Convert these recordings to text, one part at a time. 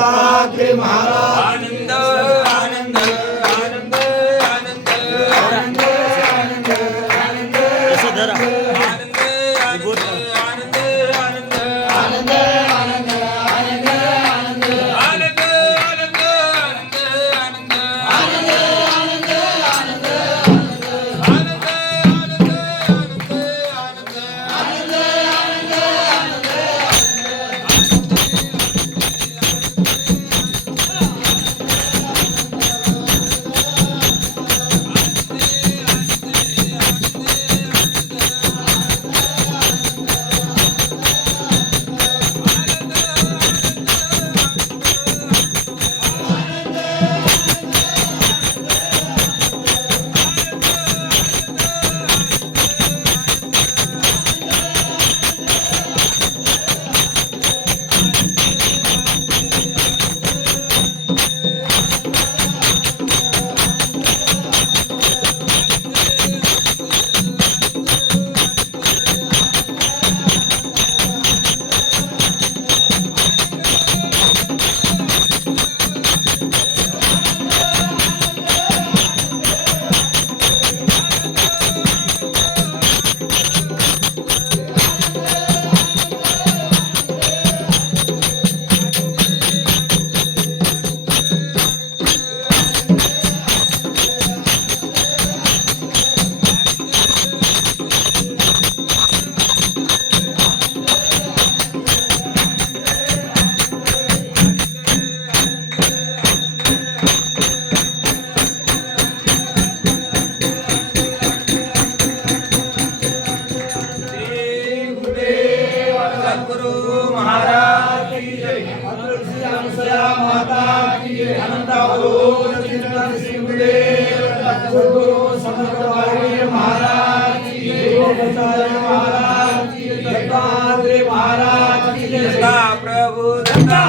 दत्तात्रेय महाराज आनंद आनंद आनंद आनंद आनंद आनंद आनंद असं धरा आनंद आनंद आनंद आनंद आनंद आनंद आनंद आनंद आनंद आनंद आनंद आनंद आनंद आनंद सद्गुरु महाराज की जय। माता की अनंत अवधूत चिंतन श्री गुरुदेव सद्गुरु समर्थ वाल्मीकि महाराज की जय। महाराज की जय। दत्तात्रेय महाराज की जय। दत्ता प्रभु दत्ता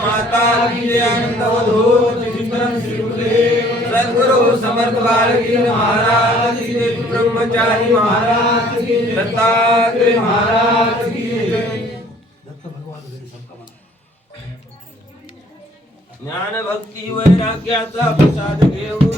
माता की जय। अनंत अवधूत चिंतन श्री गुरुदेव सद्गुरु समर्थ बालकी महाराज की जय। ब्रह्मचारी महाराज की जय। दत्तात्रेय महाराज की जय। ज्ञान भक्ती वैराग्याचा प्रसाद घेऊ